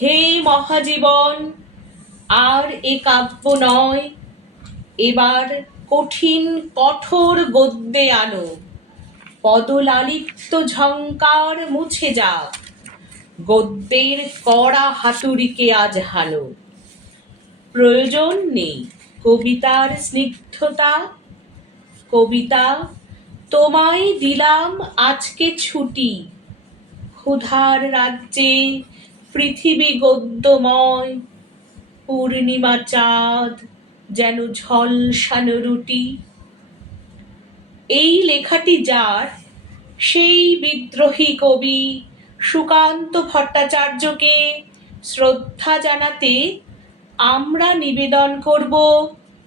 হে মহাজীবন, আর এ কাব্য নয়, এবার কঠিন কঠোর গদ্যে আনো। পদলালিপ্ত ঝংকার মুছে যাক, গদ্যের কড়া হাতুড়িকে আজ হানো। প্রয়োজন নেই কবিতার স্নিগ্ধতা, কবিতা তোমায় দিলাম আজকে ছুটি। ক্ষুধার রাজ্যে পৃথিবী গদ্যময়, পূর্ণিমা চাঁদ যেন ঝলসানো রুটি। এই লেখাটি যার, সেই বিদ্রোহী কবি সুকান্ত ভট্টাচার্যকে শ্রদ্ধা জানাতে আমরা নিবেদন করব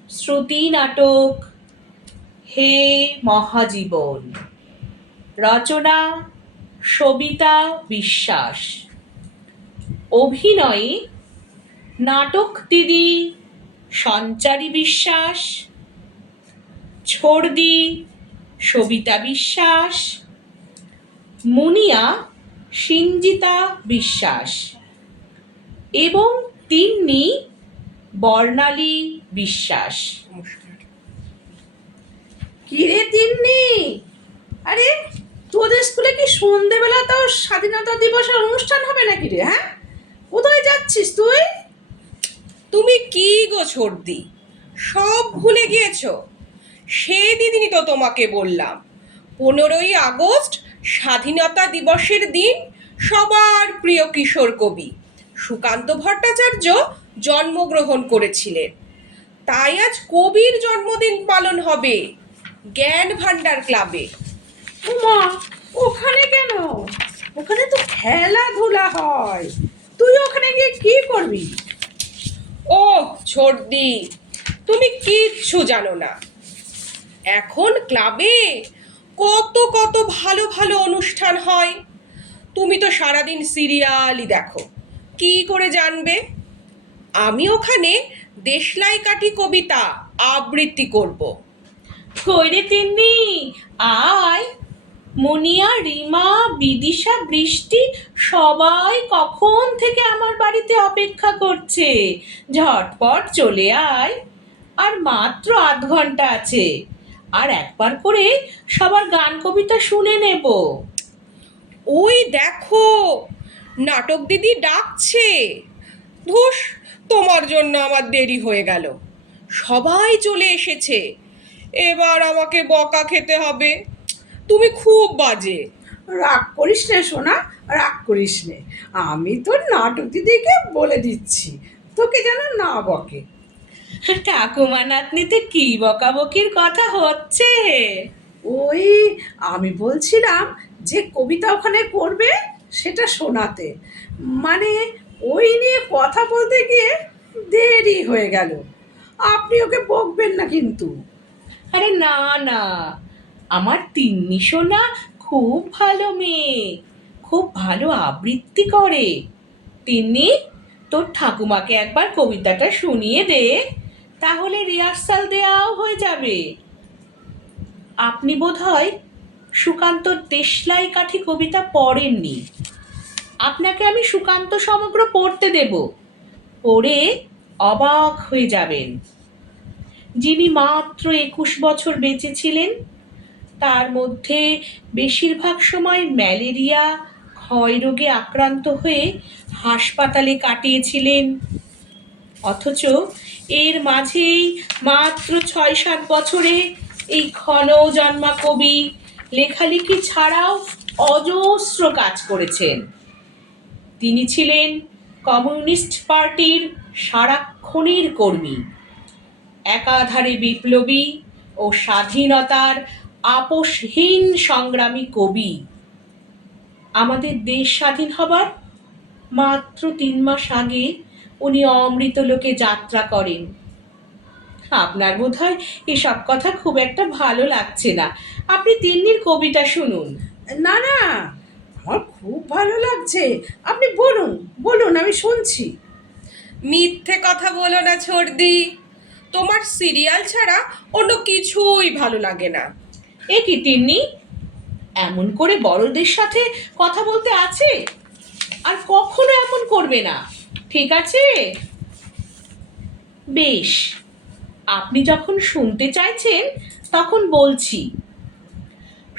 শ্রুতি নাটক হে মহাজীবন। রচনা সবিতা বিশ্বাস। অভিনয়ে নাটক দিদি সঞ্চারী বিশ্বাস, ছোড়দি সবিতা বিশ্বাস, মুনিয়া সিঞ্জিতা বিশ্বাস এবং তিন্নি বর্ণালী বিশ্বাস। কিরে তিন্নি, আরে তোদের স্কুলে কি সন্ধেবেলা তো স্বাধীনতা দিবসের অনুষ্ঠান হবে নাকি রে? হ্যাঁ, কোথায় যাচ্ছিস তুই? তুমি কি গো ছোড়দি, সব ভুলে গিয়েছো? সেদিনই তো তোমাকে বললাম 15ই আগস্ট স্বাধীনতা দিবসের দিন সবার প্রিয় কিশোর কবি সুকান্ত ভট্টাচার্য জন্মগ্রহণ করেছিলেন। তাই আজ কবির জন্মদিন পালন হবে জ্ঞান ভান্ডার ক্লাবে। উমা, ওখানে কেন? ওখানে তো খেলাধুলা হয়, তুই ওখানে গিয়ে কি করবি? ও ছোড়দি, তুমি কিচ্ছু জানো না। এখন ক্লাবে কত কত ভালো ভালো অনুষ্ঠান হয়। তুমি তো সারাদিন সিরিয়ালই দেখো, কি করে জানবে? আমি ওখানে দেশলাই কাঠি কবিতা আবৃত্তি করব। কইরে তিন্নি আয়, মুনিয়া, রিমা, বিদিশা, বৃষ্টি সবাই কখন থেকে আমার বাড়িতে অপেক্ষা করছে। ঝটপট চলে আয়, আর মাত্র আধ ঘন্টা আছে, আর একবার করে সবার গান কবিতা শুনে নেব। ওই দেখো, নাটক দিদি ডাকছে। ধুস, তোমার জন্য আমার দেরি হয়ে গেল। সবাই চলে এসেছে, এবার আমাকে বকা খেতে হবে। তুমি খুব বাজে। রাগ করিস নে সোনা, রাগ করিস নে। আমি তোর নাটক দিদিকে বলে দিচ্ছি তোকে যেন না বকে। ঠাকুমা নাতনিতে কি বকাবকির কথা হচ্ছে? ওই আমি বলছিলাম যে কবিতা ওখানে করবে সেটা শোনাতে, মানে ওই নিয়ে কথা বলতে গিয়ে দেরি হয়ে গেল। আপনি ওকে বকবেন না কিন্তু। আরে না না, আমার তিন্নি সোনা খুব ভালো মেয়ে, খুব ভালো আবৃত্তি করে। তিন্নি, তোর ঠাকুমাকে একবার কবিতাটা শুনিয়ে দে, তাহলে রিহার্সাল দেওয়াও হয়ে যাবে। আপনি বোধহয় সুকান্তর দেশলাই কাঠি কবিতা পড়েননি। আপনাকে আমি সুকান্ত সমগ্র পড়তে দেব, পড়ে অবাক হয়ে যাবেন। যিনি মাত্র 21 বছর বেঁচে ছিলেন, তার মধ্যে বেশিরভাগ সময় ম্যালেরিয়া ক্ষয়রোগে আক্রান্ত হয়ে হাসপাতালে কাটিয়েছিলেন। অথচ এর মাঝেই মাত্র 6-7 বছরে এই ক্ষণ জন্মা কবি লেখালেখি ছাড়াও অজস্র কাজ করেছেন। তিনি ছিলেন কমিউনিস্ট পার্টির সারাক্ষণের কর্মী, একাধারে বিপ্লবী ও স্বাধীনতার আপোষহীন সংগ্রামী কবি। আমাদের দেশ স্বাধীন হবার মাত্র 3 মাস আগে উনি অমৃতলোকে যাত্রা করেন। আপনার বোধহয় এসব কথা খুব একটা ভালো লাগছে না, আপনি তিন্নির কবিতা শুনুন। না না, আমার খুব ভালো লাগছে, আপনি বলুন বলুন, আমি শুনছি। মিথ্যে কথা বলো না ছোড়দি, তোমার সিরিয়াল ছাড়া অন্য কিছুই ভালো লাগে না। এ কি তিন্নি, এমন করে বড়দের সাথে কথা বলতে আছে? আর কখনো এমন করবে না। ঠিক আছে? বেশ, আপনি যখন শুনতে চাইছেন তখন বলছি।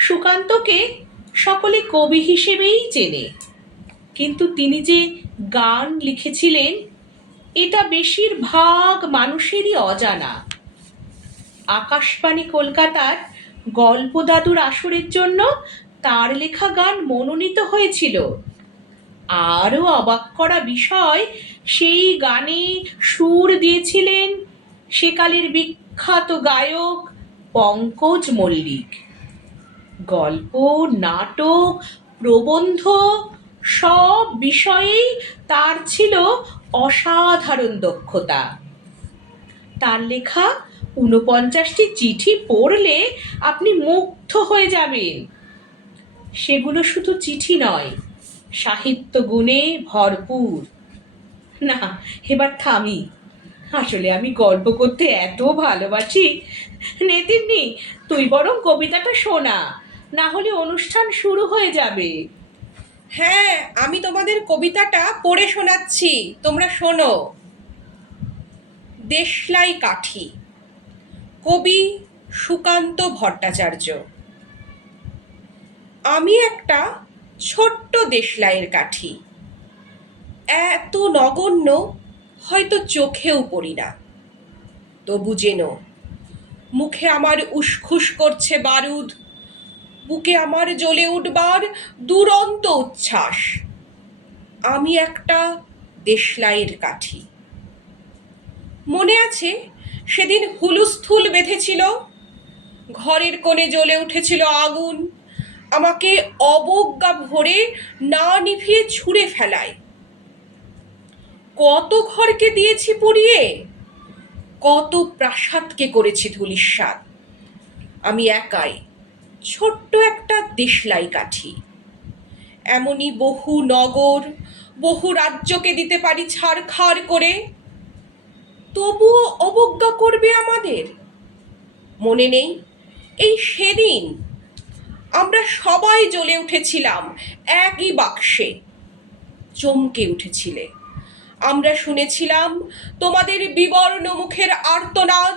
সুকান্তকে সকলে কবি হিসেবেই চেনে, কিন্তু তিনি যে গান লিখেছিলেন এটা বেশিরভাগ মানুষেরই অজানা। আকাশবাণী কলকাতার গল্প দাদুর আসরের জন্য তার লেখা গান মনোনীত হয়েছিল। আরও অবাক করা বিষয়, সেই গানে সুর দিয়েছিলেন সেকালের বিখ্যাত গায়ক পঙ্কজ মল্লিক। গল্প, নাটক, প্রবন্ধ সব বিষয়েই তার ছিল অসাধারণ দক্ষতা। তার লেখা ৪৯টি চিঠি পড়লে আপনি মুগ্ধ হয়ে যাবেন। সেগুলো শুধু চিঠি নয়, সাহিত্য গুণে ভরপুর। না, এবার থামি। আসলে আমি গল্প করতে এত ভালোবাসি। নে তিন্নি, তুই বরং কবিতাটা শোনা, না হলে অনুষ্ঠান শুরু হয়ে যাবে। হ্যাঁ, আমি তোমাদের কবিতাটা পড়ে শোনাচ্ছি, তোমরা শোনো। দেশলাই কাঠি, কবি সুকান্ত ভট্টাচার্য। আমি একটা ছোট্ট দেশলাইয়ের কাঠি, এত নগণ্য হয়তো চোখেও পড়ি না, তবু যেন মুখে আমার উসখুস করছে বারুদ, বুকে আমার জ্বলে উঠবার দুরন্ত উচ্ছ্বাস। আমি একটা দেশলাইয়ের কাঠি। মনে আছে সেদিন হুলুস্থুল বেঁধেছিল, ঘরের কোণে জ্বলে উঠেছিল আগুন, আমাকে অবজ্ঞা ভরে না নিভিয়ে ছুঁড়ে ফেলায়। কত ঘরকে দিয়েছি পুড়িয়ে, কত প্রাসাদকে করেছি ধূলিসাৎ। আমি একাই ছোট্ট একটা দেশলাই কাঠি। এমনই বহু নগর, বহু রাজ্যকে দিতে পারি ছারখার করে, তবুও অবজ্ঞা করবে আমাদের। মনে নেই এই সেদিন আমরা সবাই জ্বলে উঠেছিলাম একই বাক্সে। চমকে উঠেছিলে, আমরা শুনেছিলাম তোমাদের বিবর্ণ মুখের আর্তনাদ।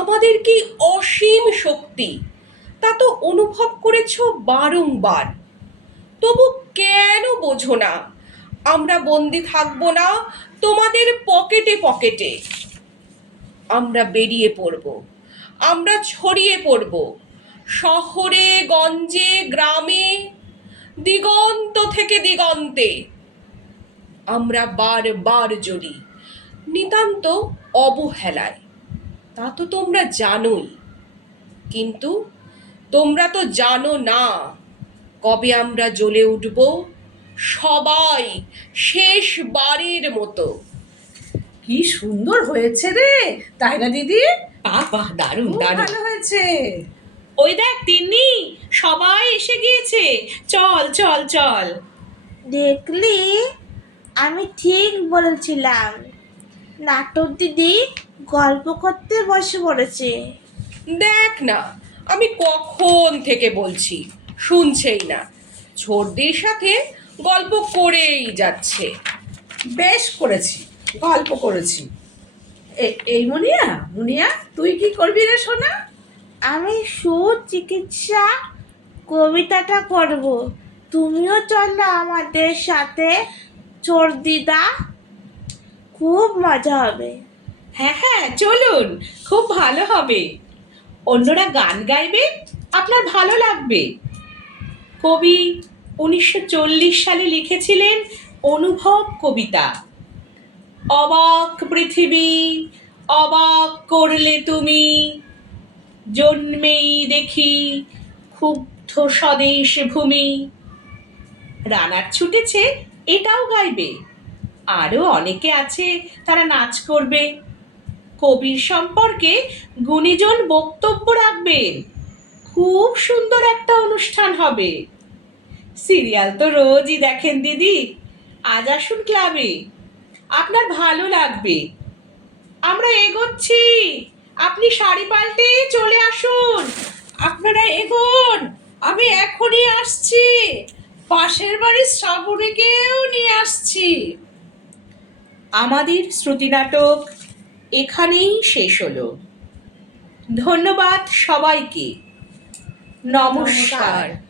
আমাদের কি অসীম শক্তি তা তো অনুভব করেছ বারংবার, তবু কেন বোঝো না আমরা বন্দি থাকবো না তোমাদের পকেটে পকেটে। আমরা বেরিয়ে পড়ব, আমরা ছড়িয়ে পড়ব শহরে গঞ্জে গ্রামে, দিগন্ত থেকে দিগন্তে। আমরা বারবার জ্বলি নিতান্ত অবহেলায়, তা তো তোমরা জানোই। কিন্তু তোমরা তো জানো না কবে আমরা জ্বলে উঠব সবাই শেষবারের মতো। কি সুন্দর হয়েছে রে, তাই না দিদি? বাহ বাহ, দারুণ খুব দারুণ। ভালো হয়েছে। ওই দেখ তিন্নি, সবাই এসে গিয়েছে। চল চল চল। দেখলি, আমি ঠিক বলেছিলাম। নাটক দিদি গল্প করতে বসে পড়েছে। দেখ না, আমি কখন থেকে বলছি, শুনছেই না। ছোটদের সাথে গল্প করেই যাচ্ছে। বেশ করেছি, গল্প করেছি। এই মুনিয়া, মুনিয়া তুই কি করবি রে সোনা? আমি সুচিকিৎসা কবিতাটা করব। তুমিও চলো আমাদের সাথে, চোর দিদা, খুব মজা হবে। হ্যাঁ হ্যাঁ, চলুন, খুব ভালো হবে। অন্যরা গান গাইবে, আপনার ভালো লাগবে। কবি ১৯৪০ সালে লিখেছিলেন অনুভব কবিতা। অবাক পৃথিবী, অবাক করলে তুমি, জন্মেই দেখি ক্ষুব্ধ স্বদেশ ভূমি। রানার ছুটেছে এটাও গাইবে। আরও অনেকে আছে, তারা নাচ করবে। কবির সম্পর্কে গুণীজন বক্তব্য রাখবেন। খুব সুন্দর একটা অনুষ্ঠান হবে। সিরিয়াল তো রোজই দেখেন দিদি, আজ আসুন ক্লাবে, আপনার ভালো লাগবে। আমরা এগোচ্ছি, আপনি শাড়ি পাল্টে চলে আসুন। আপনারা এগোন, আমি এখনই আসছি। পাশের বাড়ির শ্রাবণীকেও নিয়ে আসছি। আমাদের শ্রুতি নাটক এখানেই শেষ হলো। ধন্যবাদ সবাইকে। নমস্কার।